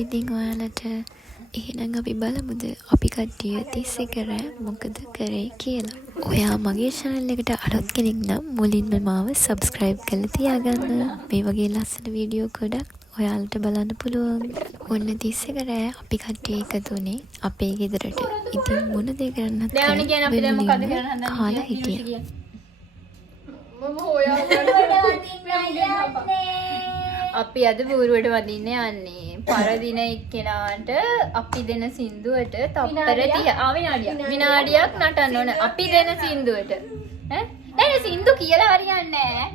ඉතින් ඔයාලට එහෙනම් අපි බලමුද අපි කට්ටිය 31 රෑ මොකද කරේ කියලා. ඔයා මගේ channel එකට අලුත් කෙනෙක් නම් මුලින්ම මාව subscribe කරලා තියාගන්න. මේ වගේ ලස්සන වීඩියෝ ගොඩක් ඔයාලට බලන්න පුළුවන්. ඔන්න 31 රෑ අපි කට්ටිය එකතු වුණේ අපේ ගෙදරට. ඉතින් මොන දේ කරන්නත් දැන් කියන්නේ අපි දැන් මොකද කරන්න හදන්නේ කාලා හිටියා. මම හොයාගන්න අපි අද බූරුවට වදින්න යන්නේ. පරදින එක්කෙනාට අපි දෙන සින්දුවට තප්පර 30 විනාඩියක් නටන්න ඕන. අපි දෙන සින්දුවට ඈ නෑ සින්දු කියලා හරියන්නේ නෑ.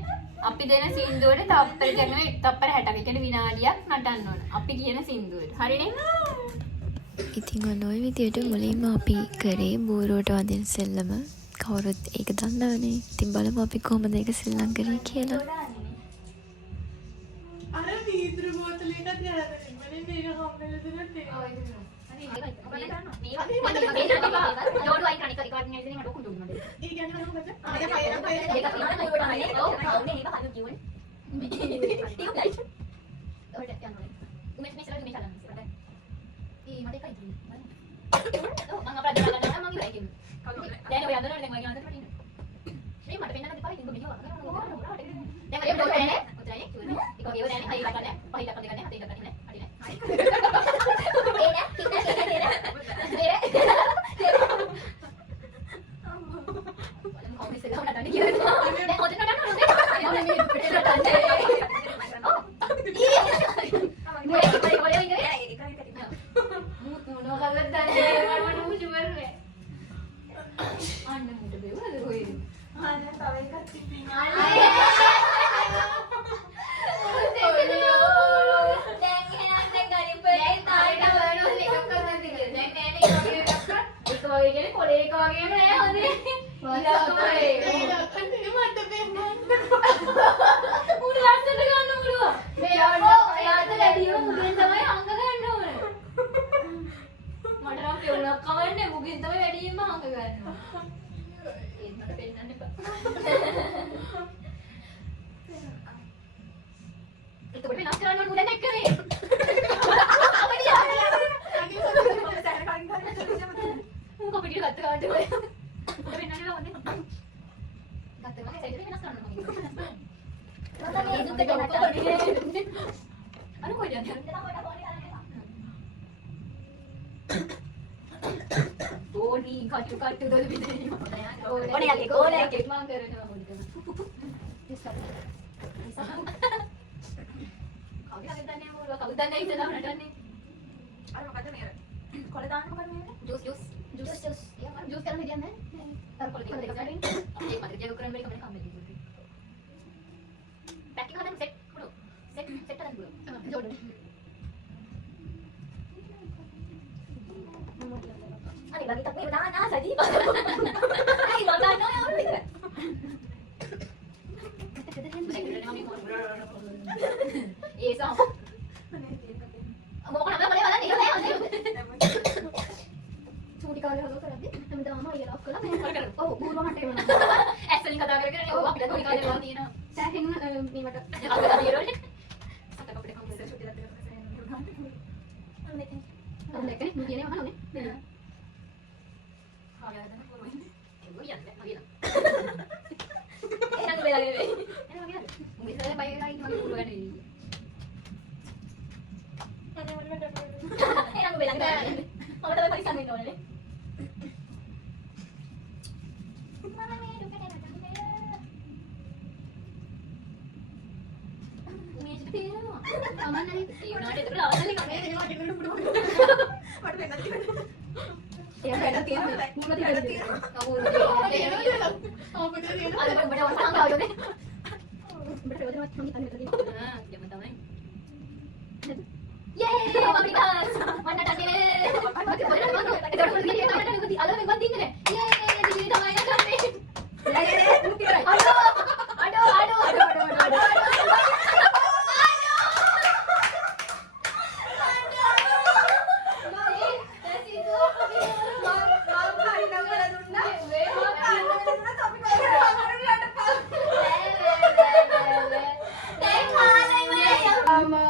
අපි දෙන සින්දුවට තප්පර කියන්නේ තප්පර 60ක කියන්නේ විනාඩියක් නටන්න ඕන. අපි කියන සින්දුවට. හරිනේ? ඉතින් ඔන්න ඔය විදියට මුලින්ම අපි කරේ බූරුවට වදින සෙල්ලම. කවුරුත් ඒක දන්නවනේ. ඉතින් බලමු අපි කොහොමද ඒක සෙල්ලම් කරේ කියලා. අර දීද්‍ර බෝතලයකට යනවා. මම මේක හම්බෙලා දෙන්නේ. කටු දොල් බින්දේ ඕනේ යකේ ඕනේ යකේ මම කරනවා මොකද කවුද දන්නේ මොකද කවුද දන්නේ ඉතලා නටන්නේ අර මොකද මේ කොළ දාන්න මොකද මේ ජූස් කරන්න දෙන්නේ අර කොළ දෙක කරන්නේ අපේ මතක ජීව කරන්න බැරි කමෙන් කම්මැලි පැකින් හදන්න සෙට් පුරු සෙට් හදන්න පුළුවන් ජෝඩන් අනේ lagi tak boleh menahan tadi. Ai makan no ya. Eh so. Mau nak boleh makan ni boleh. Cuma dikali halo කරද්දී හැමදාම අයිය ලොක් කළා. ඔව් බූරුව මට එනවා. ඇස්වලින් කතා කරගෙන ඔව් අපිට කොයි කාලේ වගේ තියෙනවා. සෑහෙන මේ මට අපිට අදිරෝනේ. අතක අපිට කම්පියුටර් ෂොට් එකක් කරලා අන්න දෙකනේ මම කියන්නේ අහන්නේ.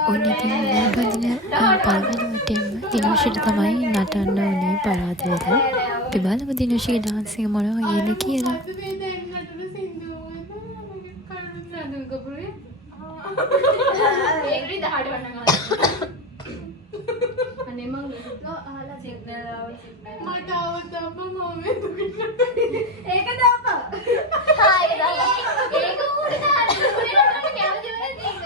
ඔන්න ඉතින් පළවෙනි දිනුෂිට තමයි නටන්න ඕනේ පරාදයට. අපි බලමු දිනුෂිගේ ඩාන්ස් එක මොනවා වගේද කියලා. අද මේ දැන් නටන සින්දුව කරුණ ගබුරේ ඒකයි 18 වන්න අනේ මම අහලා සිග්නල් මට આવත අප මම ඒක දාපා හා ඒක දාපා ඒක උඩ දාන්න උඩට කැමති වෙන්නේ ඒක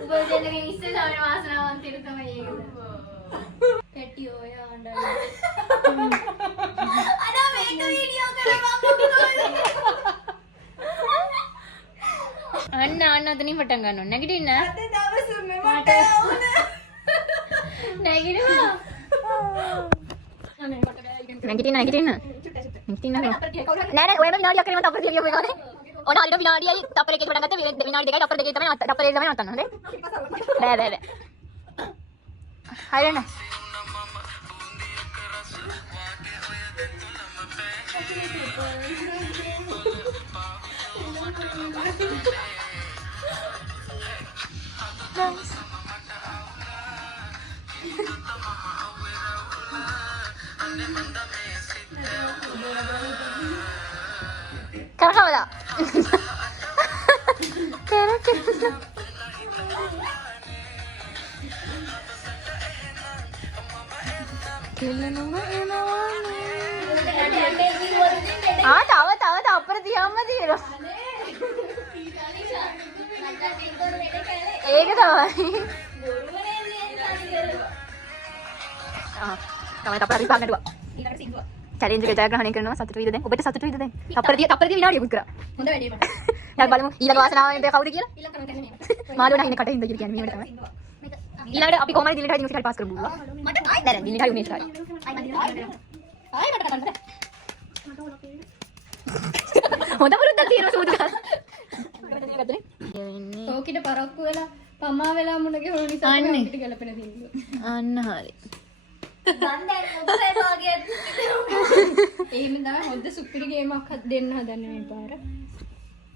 උඹ දෙන්නගේ ඉස්සෙල්ලා වෙන වාසනාවන්තයට තමයි ඒක පැටි ඔය අඬන අනේ මේක වීඩියෝ කරලා අන්න අතනින් පටන් ගන්න ඕනේ. නැගිටින්න. අද දවසම මට වුණ. නැගිටිනවා. නැගිටින්න. නැගිටින්න. නෑ ඔයම විනාඩියක් කරේ මම තප්පර කියලා කියපු එකනේ. ඔන්න හරියට විනාඩියයි තප්පර එකේ පටන් ගත්තා. විනාඩි දෙකයි තප්පර දෙකේ තමයි තප්පර දෙකේ තමයි නවත්තන්න. හරිද? බෑ. හරියන. Kakak tak? tahu apa dia amat dia. ඒක තමයි. තමයි තප්පර හරි පාගන්න දුවා. ඊළඟට සින්දුව. චැලෙන්ජ් එක ජයග්‍රහණය කරනවා සතුටු වේද දැන්? ඔබට සතුටු වේද දැන්? තප්පරදී විනාඩියකුත් කරා. හොඳ වැඩේ මට. දැන් බලමු ඊළඟ වාසනාවෙන්ද කවුද කියලා? ඊළඟ කරන්නේ නැහැ. මාළුවා නම් ඉන්නේ කට හින්දා කියලා කියන්නේ මේකට තමයි. ඊළඟට අපි කොහමද දිලිට හරි දිනුෂිට හරි පාස් කරමු. මට ආයි නෑ දිලිට හරි උමේෂ් හරි. ආයි මට කන්න බෑ. හොඳ පුරුද්දක් තියෙනවා සූදු ගන්න. ඕකිට පරක්කු වෙලා පමා වෙලා මුණ ගැහුණු නිසා තමයි අපිට ගැලපෙන සින්දුව. අන්න හරි. ගන්දෙන් ඔබේ භාගයක් එහෙම තමයි හොද්ද සුපිරි ගේමක් දෙන්න හදන්නේ මේ පාර.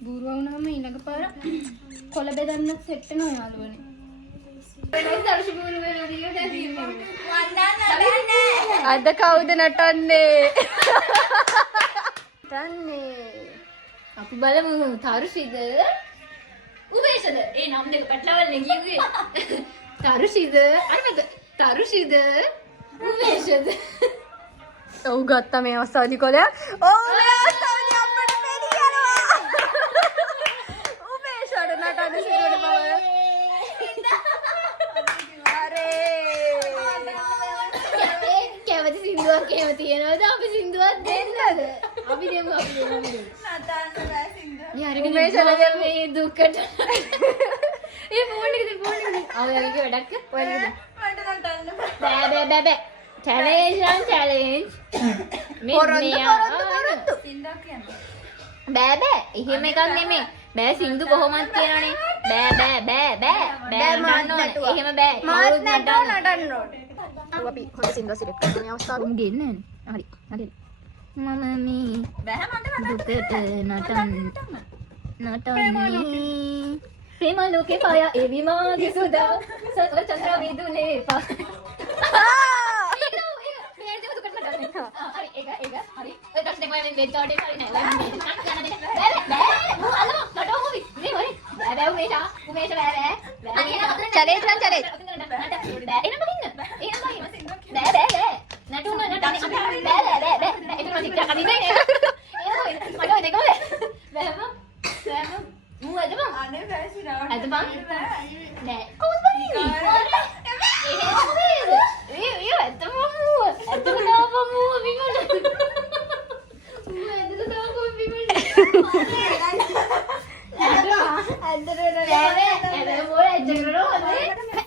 බූරුවා වුණාම ඊළඟ පාර කොළ බෙදන්න සෙට් වෙනවා යාළුවනේ. අද කවුද නටන්නේ? අපි බලමු තරුෂිද උමේෂද? ඒ නම් දෙක පැටලවන්නේ කිව්වේ. තරුෂිද අරමද? තරුෂිද උමේෂද? ඔව් ගත්තා මේ අවස්ථාවේදී කොලයක්. ඔව් මේ අවස්ථාවේදී අපිට පෙළියනවා. උමේෂට නටන සිරුරට බව. කැමති සින්දුවක් එහෙම තියනවද? අපි සින්දුවක් දෙන්නද? අපි දෙමු. නටන්න බෑ සින්දුව. යාරගෙන මේ දුකට. ඒ ෆෝන් එකේ. ආවයාගේ වැඩක් ඔයාලද? මට නටන්න බෑ. චැලෙන්ජ්. පොරොන්දු. සින්දුවක් කියන්නේ. බෑ. එහෙම එකක් නෙමෙයි. බෑ සින්දු කොහොමද කියනවනේ. බෑ. මන්නෝ. එහෙම බෑ. මාත් නටන්න ඕනේ. අපි හොඳ සින්දුව සිලෙක්ට් කරන අවස්ථාවෙම ගේන්නේ නැහැ. හරි. මම මේ බෑ මන්ට දුකට නටන්නේ. ප්‍රේම ලෝකේ පාය ඒ විමාගේ සුදා සතර චන්ද්‍ර විදුනේ පා. හරි ඒක හරි. ඔය ටස් දෙක මම මෙත් කාඩේ හරි නෑ. බෑ. මු අල්ලම නටෝ මුවි. මේ හරි. බෑ උමේෂ බෑ. චලේන්ජ්. බෑ. එනම බෑ. නටුන නටන්නේ. බෑ. ඒක මම ටිකක් අදින්නේ. මට ඔය දෙකම බෑ. මු අදම අනේ බෑ සිරාවට. අද බං. නෑ. කොහොමද බන්නේ? ඒ අදම මු. අදම දාපමු විමල. අදම දාපමු විමල.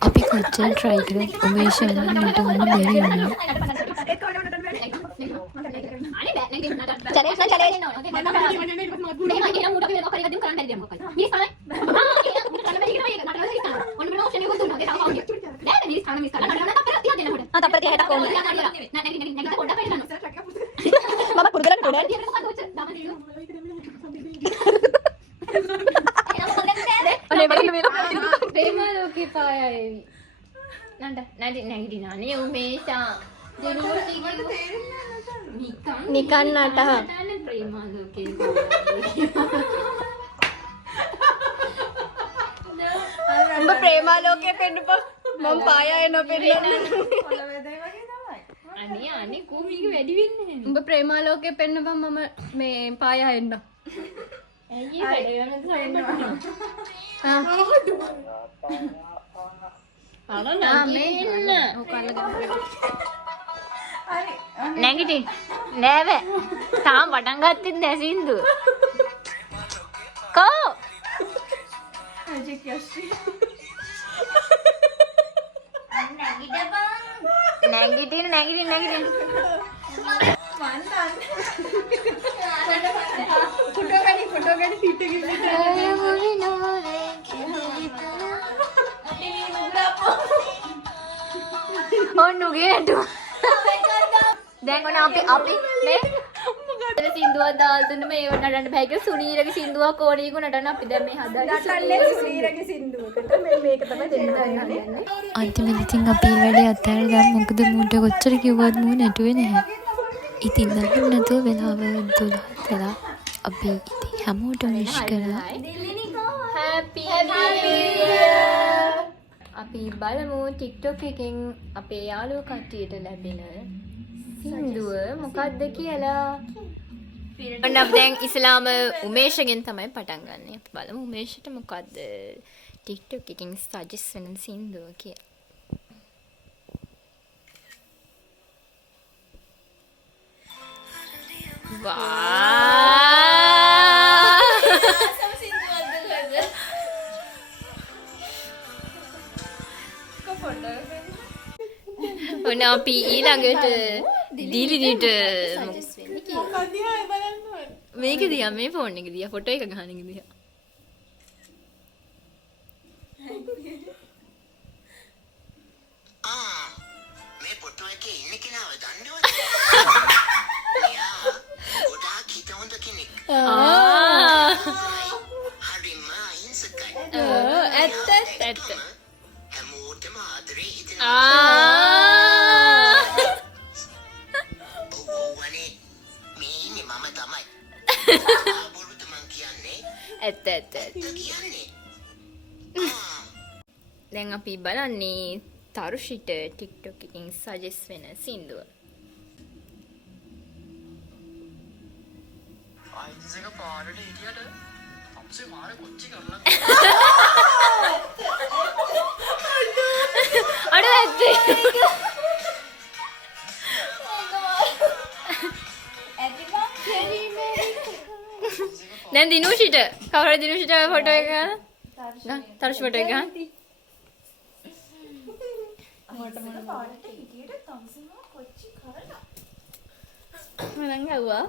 අපි කොච්චර try කරත් උමේෂ් නටන්න බැරි වුණා. නැගිටිනා නේ උමේෂා දිනුටි නිකන් නටහ. ප්‍රේමාලෝකේ උඹ ප්‍රේමාලෝකයේ පෙන්නපන්. මම පායා එනවා පෙන්නන්න. අනේ කොහොමද වැඩි වෙන්නේ උඹ ප්‍රේමාලෝකයේ පෙන්නපන් මම මේ පායා එන්න. ඇයි වැඩ ගන්න නැගිටි නෑව තාම පටන් ගත්තෙත් නෑ සින්දු කෝ නැගිටින ෆොටෝ ගන්න සීට් එකේ ඔන්නුගේ දැන් ඔන්න අපි මේ සින්දුවක් දාලා දුන්න මේ නටන්න බෑ කියලා සුනීරගේ සින්දුවක් ඕනීකු නටන්න අපි දැන් මේ හදන්නේ සුනීරගේ සින්දුවකට මේක තමයි දෙන්න හදන්නේ. අන්තිමට ඉතින් අපි ඒ වැඩේ අත්හැරලා මොකද මූට කොච්චර කිව්වත් මූ නැටුවේ නැහැ. ඉතින් නම් නැතුව වෙලාව 12 වෙලා අපි ඉතින් හැමෝටම විශ් කරා. හැපි අපි බලමු TikTok එකෙන් අපේ යාළුවෝ කට්ටියට ලැබෙන සින්දුව මොකක්ද කියලා. ඔන්න අපි දැන් ඉස්ලාම උමේෂගෙන් තමයි පටන් ගන්න. අපි බලමු උමේෂට මොකක්ද TikTok එකෙන් සජෙස් වෙන සින්දුව කියලා. ඔන්න අපි ඊළඟට දීලිනිට කදියා බලන්න ඕනේ. මේක දිහා මේ ෆෝන් එක දිහා ෆොටෝ එක ගන්න එක දිහා මේ ෆොටෝ එකේ ඉන්න කෙනාව දන්නවද? එයා ගොඩාක් හිතවන්ත කෙනෙක්. හරිම අහිංසකයි. ඇත්ත හැමෝටම ආදරේ හිතෙන. ඔව්වනේ මේ ඉන්නේ මම තමයි. බොරුද මං කියන්නේ? ඇත්ත කියන්නේ. දැන් අපි බලන්නේ තරුෂිට TikTok එකකින් සජෙස් වෙන සින්දුව. අහිංසක පාරට හිටියට අපසේ මාර කොච්චි කරලා අර ඇත්තේ දැන් දිනුෂිට කවුරුද දිනුෂිට ෆොටෝ එක ගන්න? තරුෂි ෆොටෝ එක ගන්න. මම ගාවා.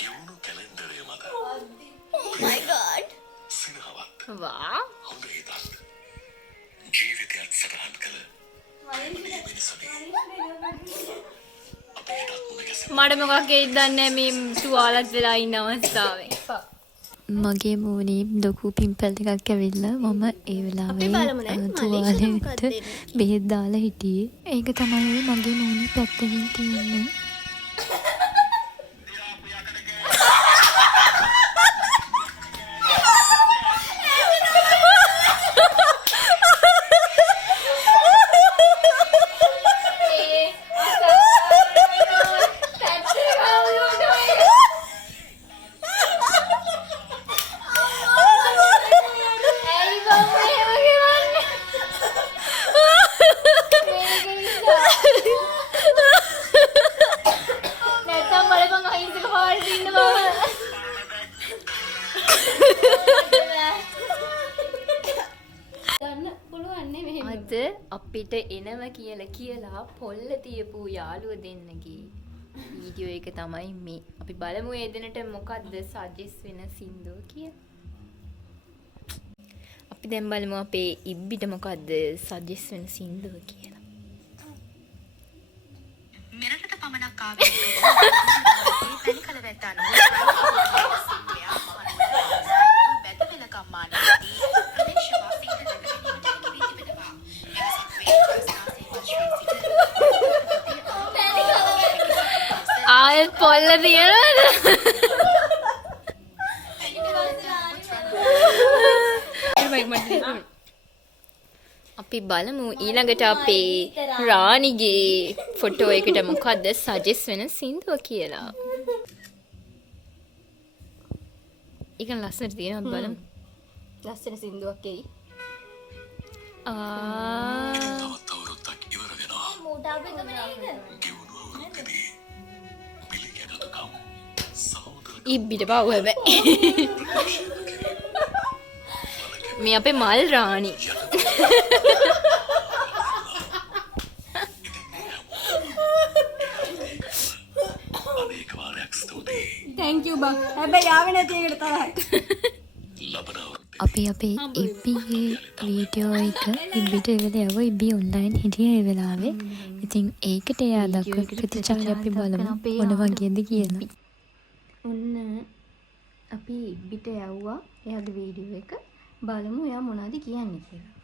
ගෙවුණු කැලෙන්ඩරය මත My god. සිනහවක් වා. හොඳ හිතක් ජීවිතයක් සටහන් කළ මේ මිනිසුනේ අපේ හිතත් මුණ ගැසෙන මට මොකක් ඒත් දන්නේ නැහැ මේ තුවාලත් වෙලා ඉන්න අවස්ථාවේ. මගේ මූණේ ලොකු පිම්පල් එකක් ඇවිල්ලා මම ඒ වෙලාවේ තුවාලෙට බෙහෙත් දාලා හිටියේ. ඒක තමයි මගේ මූණේ පැත්තකින් තියෙන්නේ. අද අපිට එනව කියලා පොල්ල තියපු යාළුව දෙන්නගේ වීඩියෝ එක තමයි මේ. අපි බලමු ඒ දෙනට මොකද්ද සජෙස් වෙන සින්දුව කියලා. අපි දැන් බලමු අපේ ඉබ්බිට මොකද්ද සජෙස් වෙන සින්දුව කියලා. මෙරටට පමණක් ආවේ තනි කල වැට්ටා නෝ සිද්ධියා මහනුවර වැදවිල කම්මානදී ප්‍රදේශවාසීන්ට ආයෙත් පොල්ල තියනවද? අපි බලමු ඊළඟට අපේ රාණිගේ ෆොටෝ එකට මොකද්ද සජෙස් වෙන සින්දුව කියලා. ඒක ලස්සනට තියෙනවා බලමු. ලස්සන සින්දුවක් එයි. ඉබ්බිට පව් හැබැයි. මේ අපේ මල් රාණි. thank you බං. හැබැයි ආවේ නැති එකට තරහයි. අපි අපේ ඉබ්බිගේ වීඩියෝ එක ඉබ්බිට එවලා යව ඉබ්බි ඔන්ලයින් හිටියේ ඒ වෙලාවේ. ඉතින් ඒකට එයා දක්වපු ප්‍රතිචාරය අපි බලමු මොන වගේද කියලා. ඔන්න අපි ඉබ්බිට යවුවා එයාගේ වීඩියෝ එක. බලමු එයා මොනවද කියන්නේ කියලා.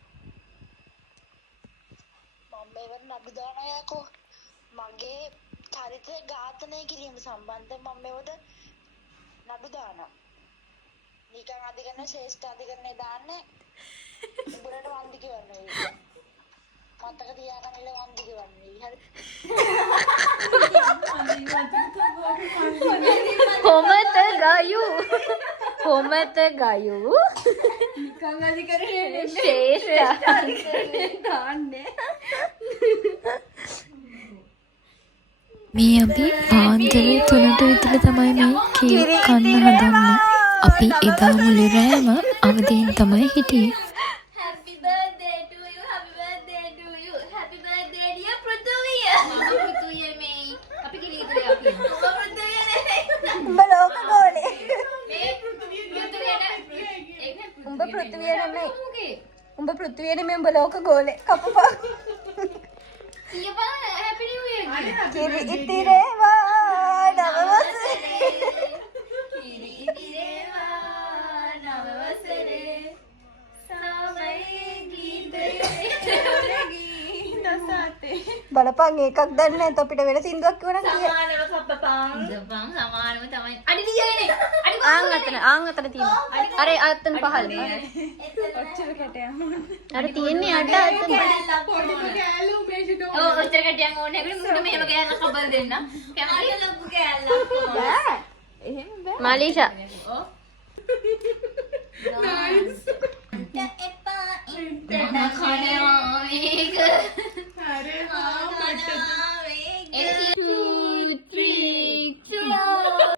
මම මේවට නඩු දානවා යකෝ. මගේ චරිතය ඝාතනය කිරීම සම්බන්ධව මම මේවට නඩු දානවා. නිකන් අධිකරණ ශ්‍රේෂ්ඨ අධිකරණේ දාන්නේ උඹලට වන්දි කියවන්නේ. මතක තියාගන්න ඉල වන්දි කියවන්නේ. හරි. කොමත ගයු කොමත ගයු නිකන් අධිකරණේ ශ්‍රේෂ්ඨ දාන්නේ. මේ අපි පාන්දර 3ට විතර තමයි මේ කේක් කන්න හදන්නේ. අපි එදා මුළු රෑම අවදියෙන් තමයි හිටියේ. Happy birthday to you, happy birthday to you, happy birthday dear පෘථුවිය. මම පෘථුවිය මේ අපි කිලිදේ අපි. ඔබ පෘථුවිය නේ. උඹ ලෝක ගෝලේ. මේ පෘථුවියට උඹ පෘථුවිය නෙමෙයි. උඹ පෘථුවිය නෙමෙයි උඹ ලෝක ගෝලේ. කපපා. කියපන් happy new year. කිරි ඉතිරේවා නවවසරේ. කිරි ඉතිරේවා නවවසරේ. සාමයේ ගීතයේ බලපන් එකක් දන්නේ නැත් අපිට වෙන සින්දුවක් කිව්වනම් කිය. සමානව කප්පපන්. දපන් සමානව තමයි. අඩි දියනේ. අඩි ආන් අතන තියෙනවා. අර අතන පහළ. අර තියෙන්නේ අඩ අතන. කෑලු මේෂට ඔව් ඔච්චර කටියක් ඕනේ නැහැ. මුන්න මෙහෙම ගෑල්ල කබල් දෙන්න. කැමතිද ලොකු ගෑල්ලක්. මාලිෂා. ඔව්. නයිස් එපා ඉන්ටර්න කනවා මේක. අरे हाँ मटन 1 2 3 4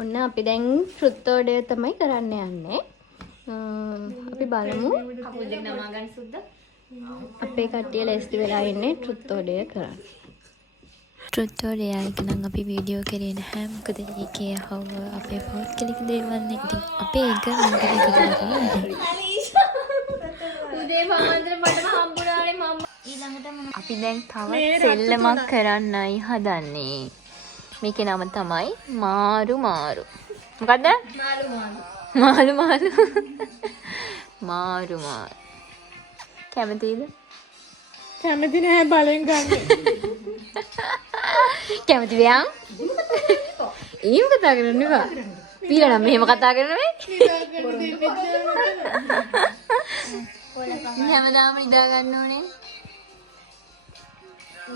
ඔන්න අපි දැන් ට්‍රුත් ඕඩර් තමයි කරන්න යන්නේ. අපි බලමු කකුල් දෙක නමා ගන්න සුද්ද. අපේ කට්ටිය ලැස්ති වෙලා ඉන්නේ ට්‍රුත් ඕඩර් කරන්න. ට්‍රුත්ෝඩේ එක නම් අපි වීඩියෝ කරේ නැහැ. මොකද ඒකේ හව අපේ පෞද්ගලික දේවල් නේ. ඉතින් අපේ එක මොකද උදේ පාන්දර මටම හම්බුණානේ මම. ඊළඟට අපි දැන් තවත් සෙල්ලමක් කරන්නයි හදන්නේ. මේකේ නම තමයි මාරු මාරු. මොකද්ද? මාරු මාරු. මාරු මාරු. කැමතිද? කැමති නැහැ බලෙන් ගන්න. කැමති වෑම්? ඊම කතා කරන්න එපා. පීලා නම් මෙහෙම කතා කරන්නේ. හැමදාම නිදා ගන්න ඕනේ.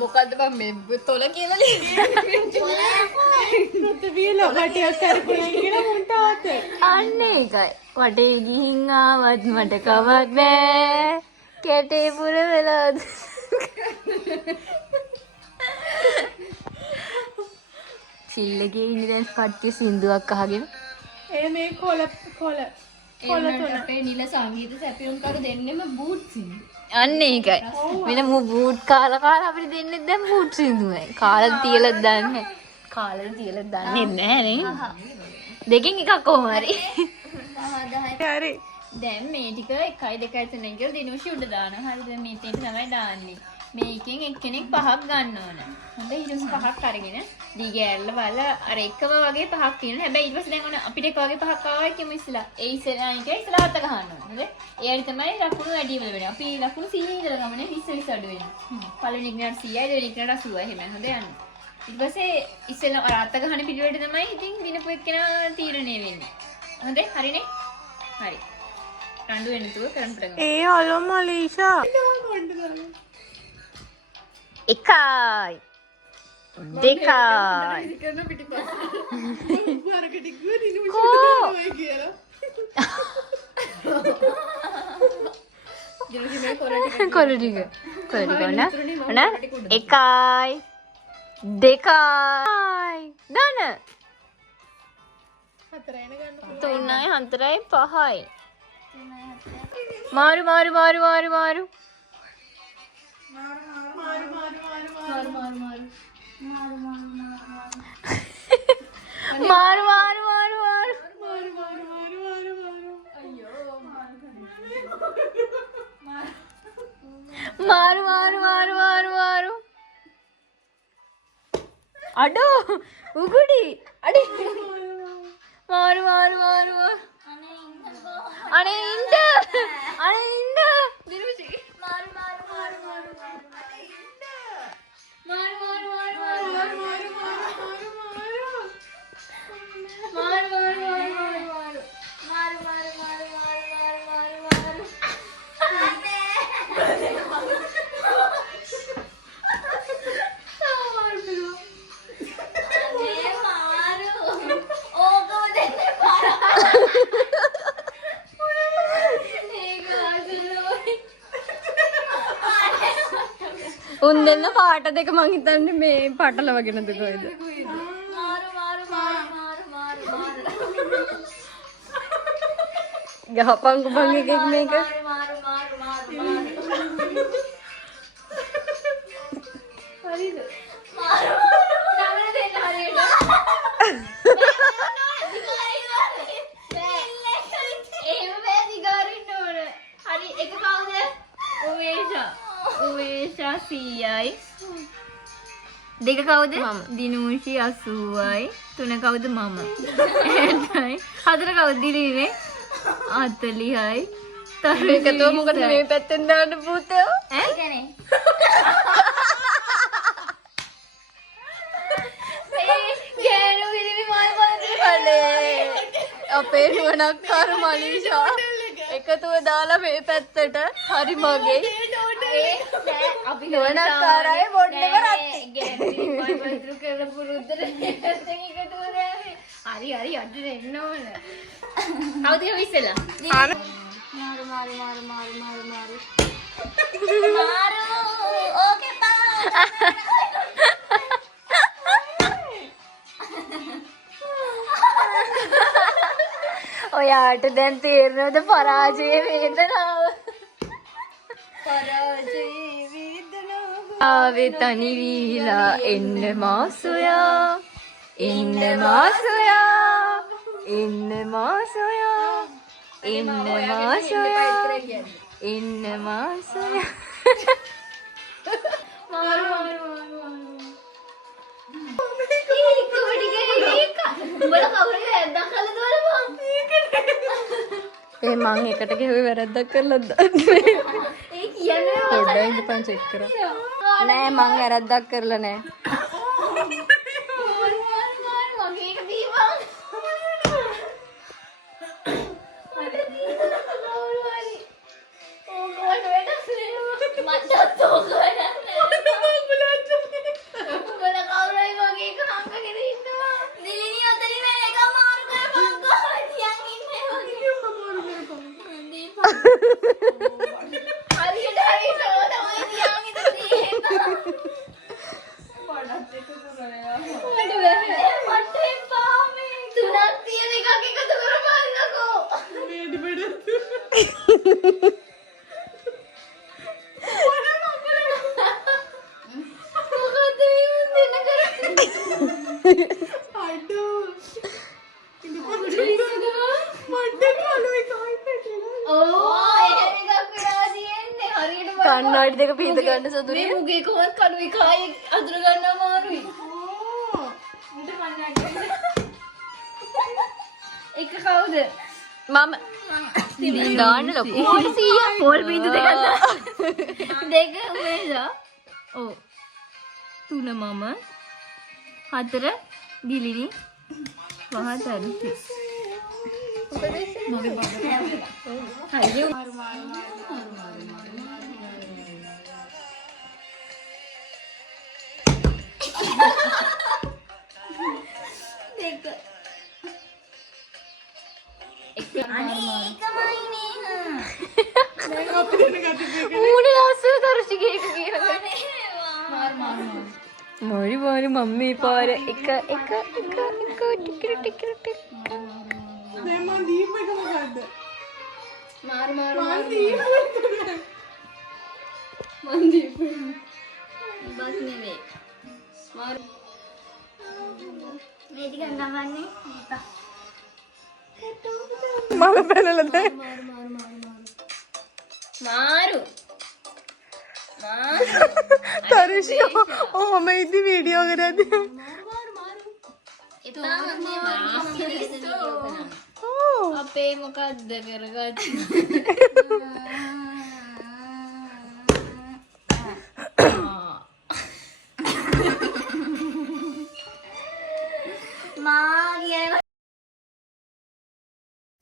මොකද්ද බං මේ තොල කියලා ලියන්නේ? පෘථිවිය වටයක් කරපුණා කියලා මුන්ට ආතේ. අන්න ඒකයි. වටේ ගිහින් ආවත් මට කමක් නෑ. කැටේ පුර වෙලාද? සිල්ලගේ ඉන්න දැන් කට්ටිය සින්දුවක් අහගෙන. ඒ මේ කොළ අපේ නිල සංගීත සැපයුම් කරු දෙන්නෙම බූට් සින්දු. අන්න ඒකයි. වෙන බූට් කාලා අපිට දෙන්නේ දැන් බූට් සින්දුවයි. කාලා තියලා දන්නේ. කාලා තියලා දන්නේ නැහැ නේ. දෙකෙන් එකක් කොහොම හරි. හරි දැන් මේ ටික 1 2 3 කියලා දිනුෂි උඩ දානවා. හරිද? මේ තේට තමයි දාන්නේ. මේකෙන් එක්කෙනෙක් 5ක් ගන්න ඕන. හොඳ ඊට 5ක් අරගෙන දිගෑල්ල වල අර එකම වගේ 5ක් තියෙනවා. හැබැයි ඊට පස්සේ දැන් ඔන්න අපිට එක වගේ 5ක් ආවා කියමු ඉස්සලා. ඒ ඉස්සලා අනික ඉස්සලා අත ගහන්න ඕන. හරිද? එයාට තමයි ලකුණු වැඩි වෙන්නේ. අපි ලකුණු 100 ඉඳලා ගමනේ 20 20 අඩු වෙනවා. පළවෙනි එක්කනට 100යි දෙවෙනි එක්කනට 80යි එහෙම හොඳ යන්නේ. ඊට පස්සේ ඉස්සෙල්ලා අර අත ගහන පිළිවෙලට තමයි ඉතින් දිනපු එක්කෙනා තීරණය වෙන්නේ. හොඳේ හරිනේ? හරි. රණ්ඩු වෙන තුව කරන් පටන් ගමු. හලෝ මලීෂා. එකයි. දෙකයි. කරන පිටිපස්ස. වරකට ගිය දිනු ඔය කියලා. කොළ ටික ඔන්න එකයි දෙකයි දාන 3යි 4යි 5යි මාරු මාරු මාරු මාරු මාරු මාරු මාරු මාරු මාරු මාරු මාරු මාරු මාරු අඩෝ උගුඩි අඩි මාරු මාරු මාරු අනේ ඉන්න දිනුචි මාරු මාරු මාරු මාරු මාරු මාරු මාරු මාරු මාරු මාරු උන් දෙන්න පාට දෙක මං හිතන්නේ මේ පටලවගෙනද කොයිද ගහපංකු බං එකෙක් මේක හරිද උවේෂා 100යි දෙක කවුද දිනූෂි 80යි තුන කවුද මම 60යි හතර කවුද දිලීනේ 40යි තරු එකතෝ මොකද මේ පැත්තෙන් දාන්න පුතෝ ඈ කියන්නේ ගෑනු විදිහේ මාල් බලන්නේ අපේ නුවණක් කර මලීෂා එකතුව දාලා මේ පැත්තට හරි මගේ අපි නුවණක්කාරයි බොඩ්ඩම රත්ති ගෑනු කරලා පුරුද්දට එකතුව දාන්නේ හරි හරි අද දෙන්න ඕන කවුද ඉස්සෙල්ලා මාරු මාරු මාරු මාරු මාරු මාරු මාරු ඕකේ බා ඔයාට දැන් තේරෙනවද පරාජයේ වේදනාව පරාජයේ වේදනාව ආවේ තනි වීලා එන්න මාසොයා එන්න මාසොයා එන්න මාසොයා එන්න මාසොයා එන්න මාසොයා මාරු මාරු මාරු ඒ මං එකට ගෙවුවේ වැරද්දක් කරලා දන්නේ ඒ කියන්නේ පොඩ්ඩක් ඉඳපන් චෙක් කරා නෑ මං වැරද්දක් කරලා නෑ මගේ එක දීපන් කන්නාඩි දෙක පීත ගන්න සතුටුයි මුගේ කොහොමද කඩුයි කායේ අඳුර ගන්න අමාරුයි මුට කන්නාඩි එක කවුද මම දාන්න ලොකුවට 100 පොල් බින්දු දෙකක් දෙක උමේසා ඔව් 3 මම 4 ගිලිනි වහතරුති Mari mari mummy par ek tik දැන් මං දීප එක මොකද්ද? මාරු මාරු මං දීප එක. බස් නෙවෙයි මාරු මේ ටික නමන්නේ මල පැනලා දැන්. මාරු තරිෂි ඔහොම ඉදි වීඩියෝ කරද්දී. අපේ මොකද්ද කරගත්තේ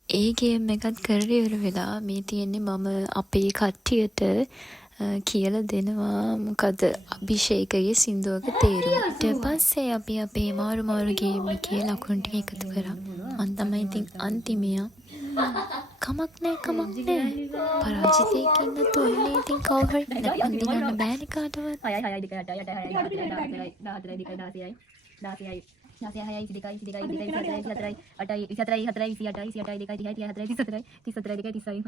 ඒ ගේම් එකත් කරලා ඉවර වෙලා මේ තියෙන්නේ මම අපේ කට්ටියට කියලා දෙනවා මොකද අභිෂේකගේ සින්දුවක තේරුම. ඊට පස්සේ අපි අපේ මාරු මාරු ගේම් එකේ ලකුණු ටික එකතු කරා. මම තමයි ඉතින් අන්තිමයා. කමක් නෑ පරාජිතයකින් නැතුනේ ඉතින් කවුරු හරි නැත්නම් දිනන්න බෑනේ කාටවත්. 6යි 6යි 2යි 8යි 8යි 14යි 16යි 16යි 16යි 22යි 8යි 24යි 4යි 28යි 34යි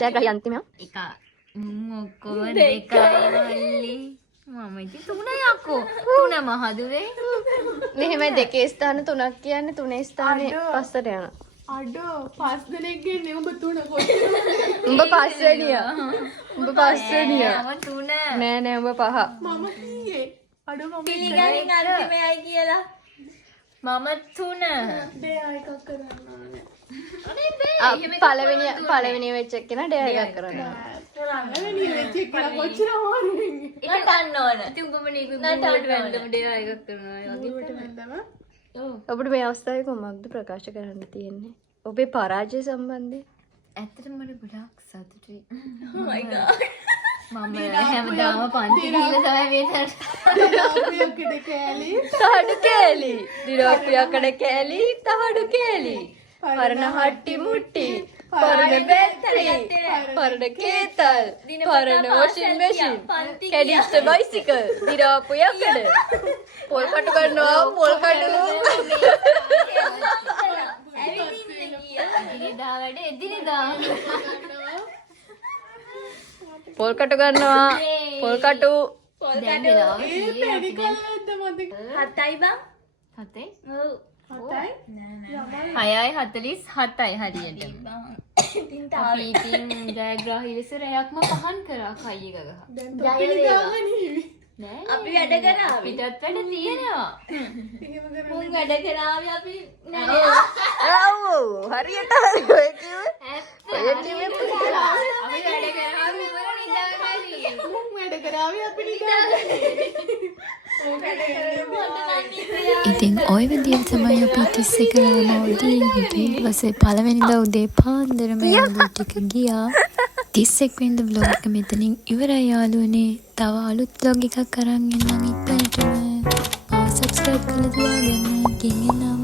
ජයග්‍රහී අන්තිමයා එක මොකෝ දෙකයි මල්ලි මම ඉතින් තුනයි අකෝ තුනම හදුවේ මෙහෙමයි දෙකේ ස්ථාන 3ක් කියන්නේ 3 ස්ථානේ පස්සට යනවා. අඩෝ 5 දෙනෙක් ගෙන්නේ උඹ 3 කොච්චර? උඹ පස්වෙනියා. උඹ පස්වෙනියා. මම තුන නෑ නෑ උඹ පහ. මම කීයේ? අඩෝ මම පිළිගනින් අන්තිමයි කියලා මම තුන දෙයා එකක් කරන්න ඕනේ. පළවෙනි වෙච්ච එක්කෙනා ඩේ එකක් කරනවා. පළවෙනි වෙච්ච එක කොච්චර අමාරුයි. නටන්න ඕන ඉතින් උඹම නීකු නටන්න වැන්දම දෙයා එකක් කරනවා ඒ වගේ වෙනදම ඔබට මේ අවස්ථාවේ කොහොමද ප්‍රකාශ කරන්න තියෙන්නේ? ඔබේ පරාජය සම්බන්ධයෙන්? ඇත්තටම මට ගොඩාක් සතුටුයි oh my god මම හැමදාම පන්ති ගිහලා තමයි මේ දාපියකට කෑලි තහඩු කෑලි දිරෝපියකඩ කෑලි තහඩු කෑලි පරණ හට්ටි මුට්ටි පරණ බැටරි පරණ කේතල් පරණ වොෂින් මැෂින් කැඩිච්ච බයිසිකල් දිරෝපියකඩ පොල් කටු කරනවා පොල් කටු එදිනෙදා වැඩ එදිනෙදා පොල් කටු කරනවා පොල් කටු දැන් වෙලාව ඒ පැණි කල්ලද්ද මතක 7යි බං 7යි ඔව් 6යි 47යි හරියට අපි ඉතින් ජයග්‍රාහී ලෙස රැයක්ම පහන් කරා කයි එක ගහ නෑ අපි වැඩ කරා පිටත් වැඩ තියෙනවා මුන් වැඩ කරාවේ අපි නෑ හරියට ඔය කිව්වේ ඔය කිව්වේ අපි වැඩ කරාවේ උඹලා නිදාගන්නේ මුන් වැඩ කරාවේ අපි නිදාගන්නේ. ඉතින් ওই විදිහට තමයි අපි 31 වෙනිදා උදේ ඊට පස්සේ පළවෙනිදා උදේ පාන්දරම යන්න ටික ගියා 31 වෙනිදා vlog එක මෙතනින් ඉවරයි යාළුවනේ. තව අලුත් vlog එකක් අරන් එන්නම් ඉක්මනටම. subscribe කරලා තියාගන්න. ගෙන් එනම්